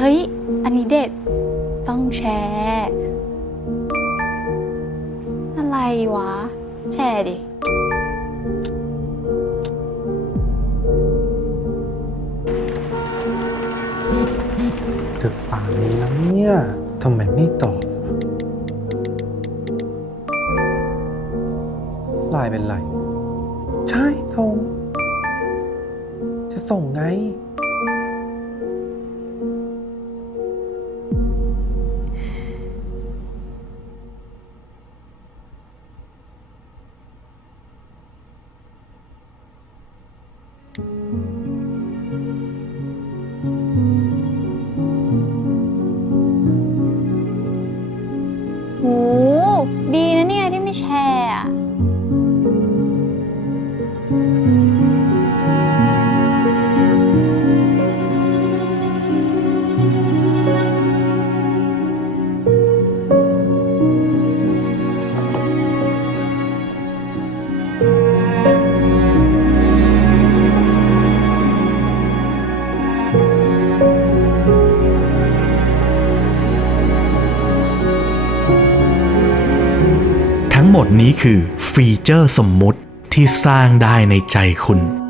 เฮ้ย อันนี้เด็ด ต้องแชร์อะไรวะ แชร์ดิถึกป่านนี้แล้วเนี่ยทำไมไม่ตอบไลน์เป็นไร ใช่ส่ง จะส่งไง หดีนะเนี่ยที่ไม่แชร์ ทั้งหมดนี้คือฟีเจอร์สมมุติที่สร้างได้ในใจคุณ